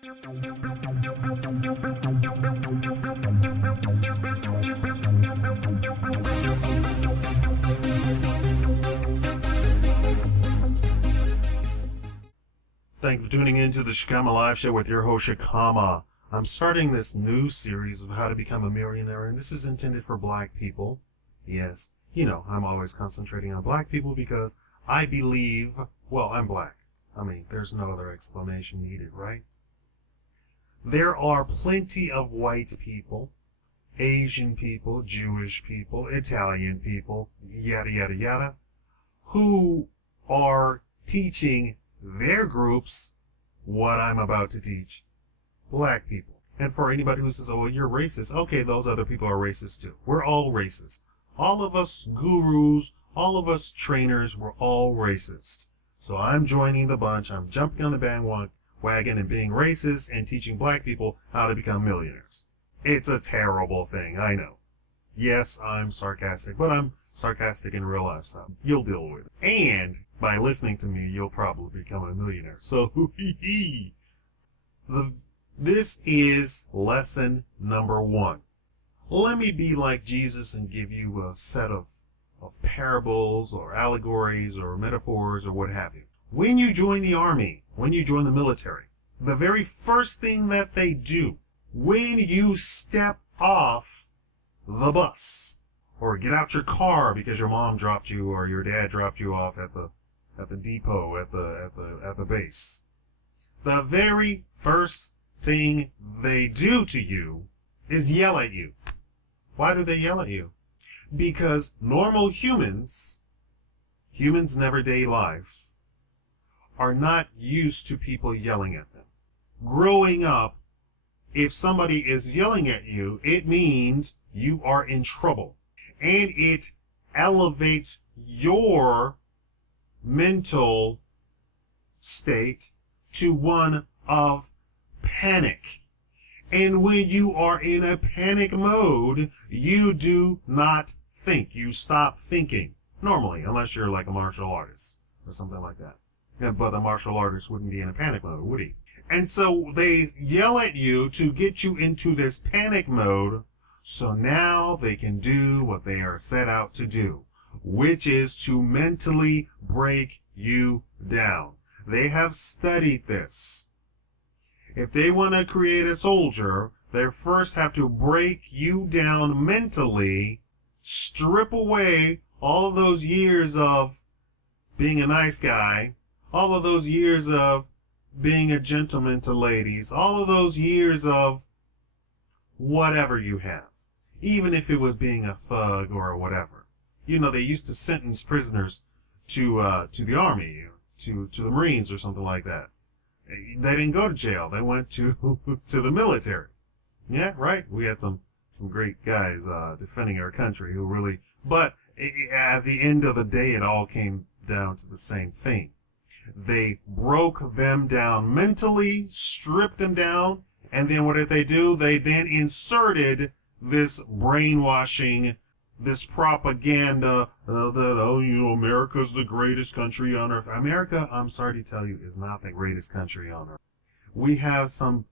Thank you for tuning in to the Shakaama Live Show with your host, Shakaama. I'm starting this new series of how to become a millionaire, and this is intended for black people. Yes, I'm always concentrating on black people because I believe, I'm black. I mean, there's no other explanation needed, right? There are plenty of white people, Asian people, Jewish people, Italian people, yada, yada, yada, who are teaching their groups what I'm about to teach black people. And for anybody who says, oh, you're racist, okay, those other people are racist too. We're all racist. All of us gurus, all of us trainers, we're all racist. So I'm joining the bunch. I'm jumping on the bandwagon and being racist and teaching black people how to become millionaires. It's a terrible thing, I know. Yes, I'm sarcastic, but I'm sarcastic in real life, so you'll deal with it. And by listening to me, you'll probably become a millionaire. So, this is lesson number 1. Let me be like Jesus and give you a set of parables or allegories or metaphors or what have you. When you join the army, when you join the military, the very first thing that they do when you step off the bus or get out your car because your mom dropped you or your dad dropped you off at the depot at the base, the very first thing they do to you is yell at you. Why do they yell at you? Because normal humans in everyday life, are not used to people yelling at them. Growing up, if somebody is yelling at you, it means you are in trouble. And it elevates your mental state to one of panic. And when you are in a panic mode, you do not think. You stop thinking. Normally, unless you're like a martial artist or something like that. Yeah, but a martial artist wouldn't be in a panic mode, would he? And so they yell at you to get you into this panic mode, so now they can do what they are set out to do, which is to mentally break you down. They have studied this. If they want to create a soldier, they first have to break you down mentally, strip away all of those years of being a nice guy, all of those years of being a gentleman to ladies, all of those years of whatever you have, even if it was being a thug or whatever. They used to sentence prisoners to the army, to the Marines or something like that. They didn't go to jail. They went to the military. Yeah, right. We had some great guys defending our country who really. But at the end of the day, it all came down to the same thing. They broke them down mentally, stripped them down, and then what did they do? They then inserted this brainwashing, this propaganda that, America's the greatest country on earth. America, I'm sorry to tell you, is not the greatest country on earth. We have some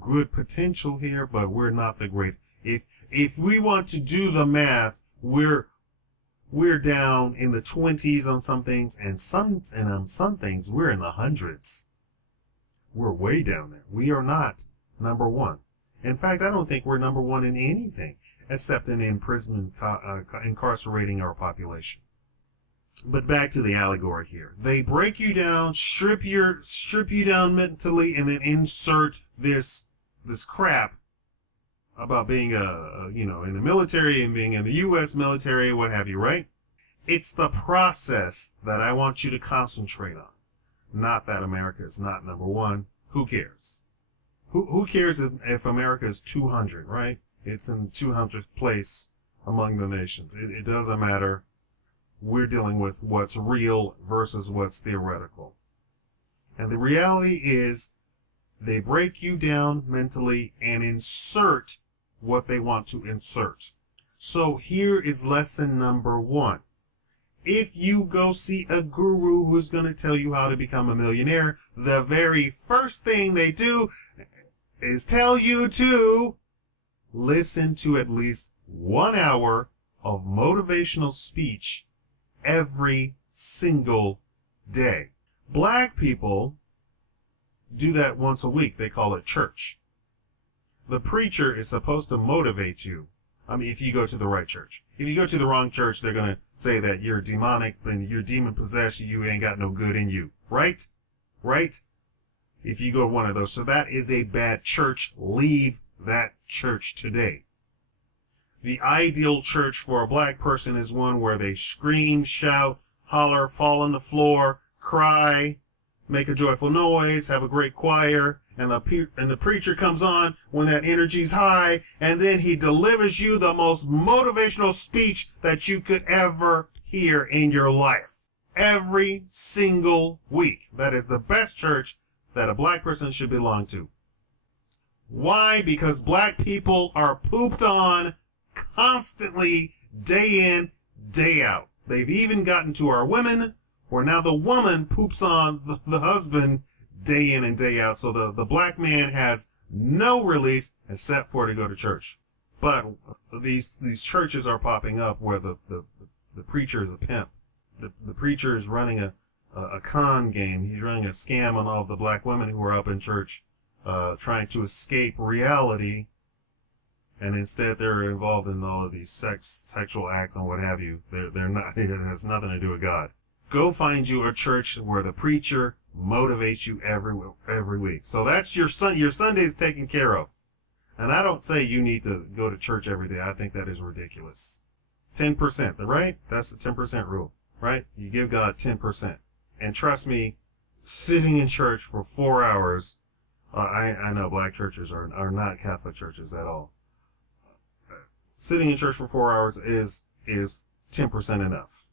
good potential here, but we're not the great. If we want to do the math, we're down in the 20s on some things, and on some things we're in the hundreds. We're way down there. We are not number 1. In fact, I don't think we're number 1 in anything except in imprisonment, incarcerating our population. But back to the allegory here. They break you down, strip you down mentally, and then insert this crap about being in the military and being in the U.S. military, what have you, right? It's the process that I want you to concentrate on. Not that America is not number 1. Who cares? Who cares if America is 200, right? It's in 200th place among the nations. It doesn't matter. We're dealing with what's real versus what's theoretical. And the reality is they break you down mentally and insert what they want to insert. So here is lesson number 1. If you go see a guru who's going to tell you how to become a millionaire, the very first thing they do is tell you to listen to at least 1 hour of motivational speech every single day. Black people do that once a week. They call it church. The preacher is supposed to motivate you. I mean, if you go to the right church. If you go to the wrong church, they're going to say that you're demonic and you're demon possessed, you ain't got no good in you. Right? Right? If you go to one of those. So that is a bad church. Leave that church today. The ideal church for a black person is one where they scream, shout, holler, fall on the floor, cry, make a joyful noise, have a great choir, and the preacher comes on when that energy's high, and then he delivers you the most motivational speech that you could ever hear in your life. Every single week. That is the best church that a black person should belong to. Why? Because black people are pooped on constantly, day in, day out. They've even gotten to our women, where now the woman poops on the husband day in and day out. So the black man has no release except for to go to church. But these churches are popping up where the preacher is a pimp. The preacher is running a con game. He's running a scam on all of the black women who are up in church, trying to escape reality. And instead they're involved in all of these sexual acts and what have you. They're not, it has nothing to do with God. Go find you a church where the preacher motivates you every week. So that's your Sunday's taken care of. And I don't say you need to go to church every day. I think that is ridiculous. 10%, right? That's the 10% rule, right? You give God 10%. And trust me, sitting in church for 4 hours, I know black churches are not Catholic churches at all. Sitting in church for 4 hours is 10% enough.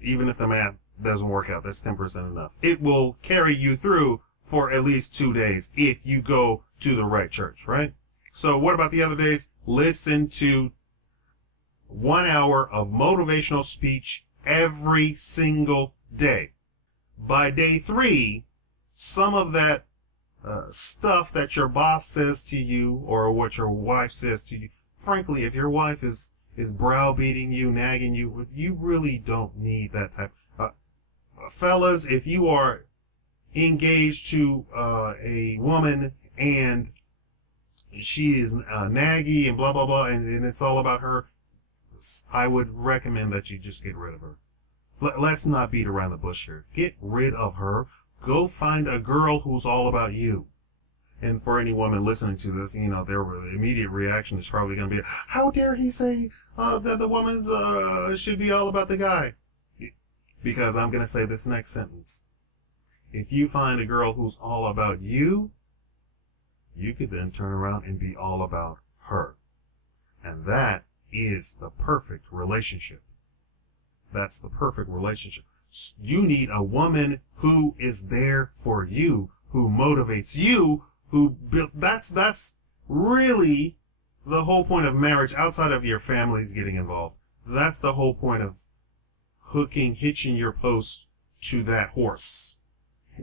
Even if the math doesn't work out, that's 10% enough. It will carry you through for at least 2 days if you go to the right church, right? So what about the other days? Listen to 1 hour of motivational speech every single day. By day 3, some of that stuff that your boss says to you or what your wife says to you, frankly, if your wife is browbeating you, nagging you, you really don't need that type. Fellas, if you are engaged to a woman and she is naggy and blah, blah, blah, and it's all about her, I would recommend that you just get rid of her. Let's not beat around the bush here. Get rid of her. Go find a girl who's all about you. And for any woman listening to this, you know, their immediate reaction is probably going to be, how dare he say that the woman's should be all about the guy? Because I'm going to say this next sentence. If you find a girl who's all about you, you could then turn around and be all about her. And that is the perfect relationship. That's the perfect relationship. You need a woman who is there for you, who motivates you, who builds. That's really the whole point of marriage outside of your families getting involved. That's the whole point of hitching your post to that horse,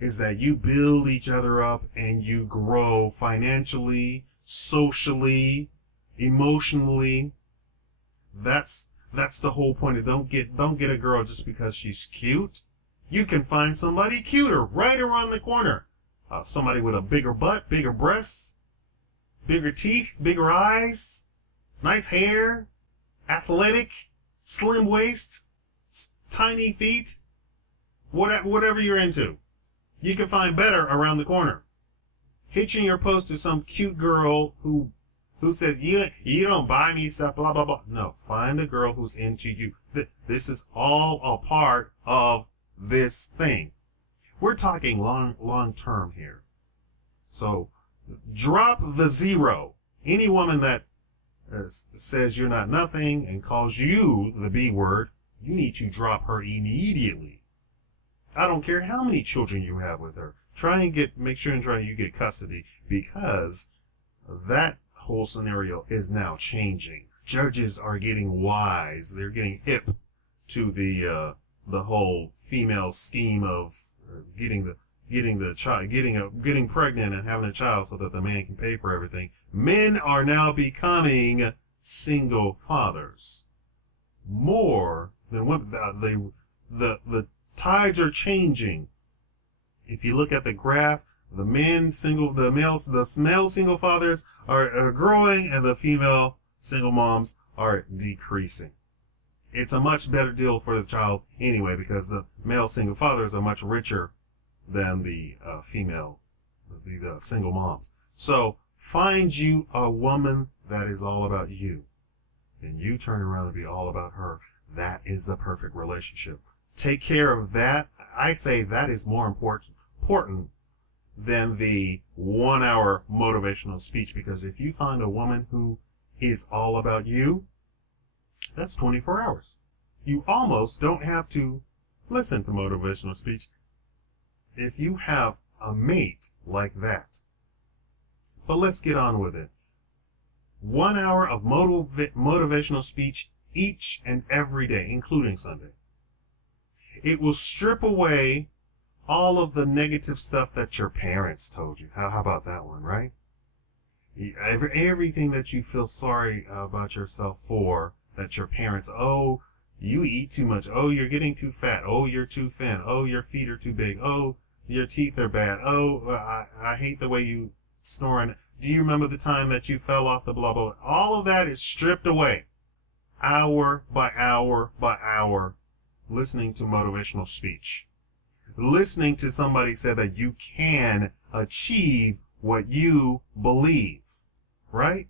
is that you build each other up and you grow financially, socially, emotionally. That's the whole point. Don't get a girl just because she's cute. You can find somebody cuter right around the corner. Somebody with a bigger butt, bigger breasts, bigger teeth, bigger eyes, nice hair, athletic, slim waist, tiny feet, whatever you're into. You can find better around the corner. Hitching your post to some cute girl who says, you don't buy me stuff, blah, blah, blah. No, find a girl who's into you. This is all a part of this thing. We're talking long term here. So drop the zero. Any woman that says you're not nothing and calls you the B word, you need to drop her immediately. I don't care how many children you have with her. Make sure you get custody, because that whole scenario is now changing. Judges are getting wise. They're getting hip to the whole female scheme of getting pregnant and having a child so that the man can pay for everything. Men are now becoming single fathers more than women. The tides are changing. If you look at the graph, the male single fathers are growing and the female single moms are decreasing. It's a much better deal for the child anyway, because the male single fathers are much richer than the the single moms. So find you a woman that is all about you, and you turn around and be all about her. That is the perfect relationship. Take care of that. I say that is more important than the 1 hour motivational speech, because if you find a woman who is all about you, that's 24 hours. You almost don't have to listen to motivational speech if you have a mate like that. But let's get on with it. 1 hour of motivational speech each and every day, including Sunday. It will strip away all of the negative stuff that your parents told you. How about that one, right? Everything that you feel sorry about yourself for, that your parents, oh, you eat too much. Oh, you're getting too fat. Oh, you're too thin. Oh, your feet are too big. Oh, your teeth are bad. Oh, I hate the way you snore. Do you remember the time that you fell off the blah, blah, blah? All of that is stripped away. Hour by hour by hour, listening to motivational speech. Listening to somebody say that you can achieve what you believe, right?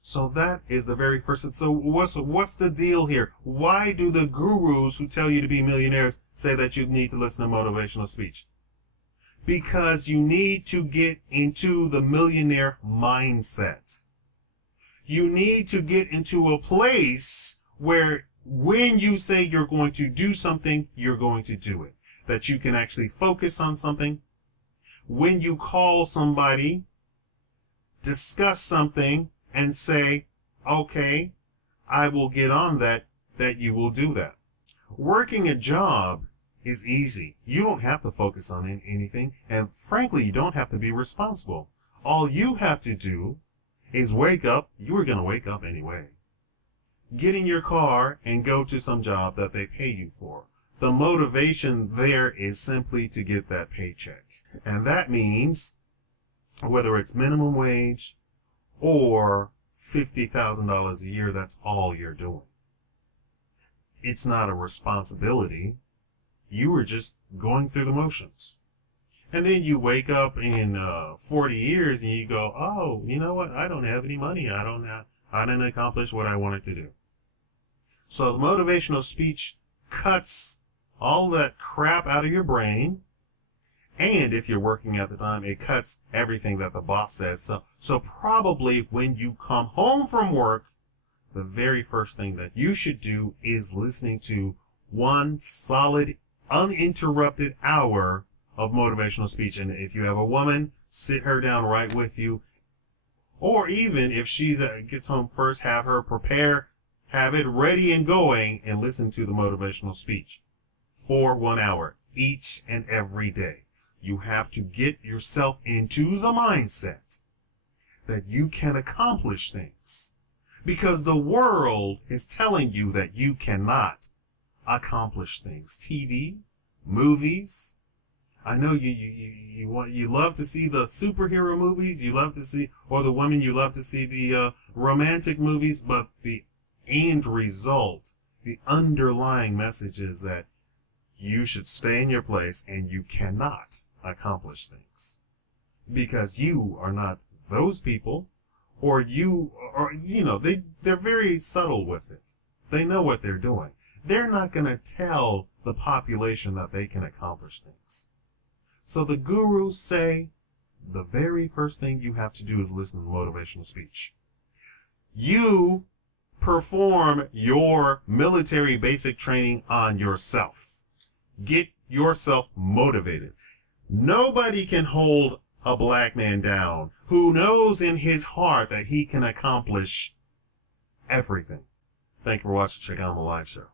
So that is the very first. So what's the deal here? Why do the gurus who tell you to be millionaires say that you need to listen to motivational speech? Because you need to get into the millionaire mindset. You need to get into a place where when you say you're going to do something, you're going to do it. That you can actually focus on something. When you call somebody, discuss something, and say, okay, I will get on that you will do that. Working a job is easy. You don't have to focus on anything, and frankly, you don't have to be responsible. All you have to do is wake up. You were going to wake up anyway. Get in your car and go to some job that they pay you for. The motivation there is simply to get that paycheck. And that means whether it's minimum wage or $50,000 a year, that's all you're doing. It's not a responsibility. You were just going through the motions. And then you wake up in 40 years and you go, oh, you know what? I don't have any money. I didn't accomplish what I wanted to do. So the motivational speech cuts all that crap out of your brain. And if you're working at the time, it cuts everything that the boss says. So probably when you come home from work, the very first thing that you should do is listening to one solid, uninterrupted hour of motivational speech. And if you have a woman, sit her down right with you. Or even if she gets home first, have her prepare, have it ready and going, and listen to the motivational speech for 1 hour each and every day. You have to get yourself into the mindset that you can accomplish things, because the world is telling you that you cannot accomplish things. TV, movies. I know you love to see the superhero movies. You love to see, or the women, you love to see the romantic movies, but the end result, the underlying message is that you should stay in your place and you cannot accomplish things because you are not those people, or they're very subtle with it. They know what they're doing. They're not going to tell the population that they can accomplish things. So the gurus say the very first thing you have to do is listen to motivational speech. You perform your military basic training on yourself. Get yourself motivated. Nobody can hold a black man down who knows in his heart that he can accomplish everything. Thank you for watching Shakaama Live Show.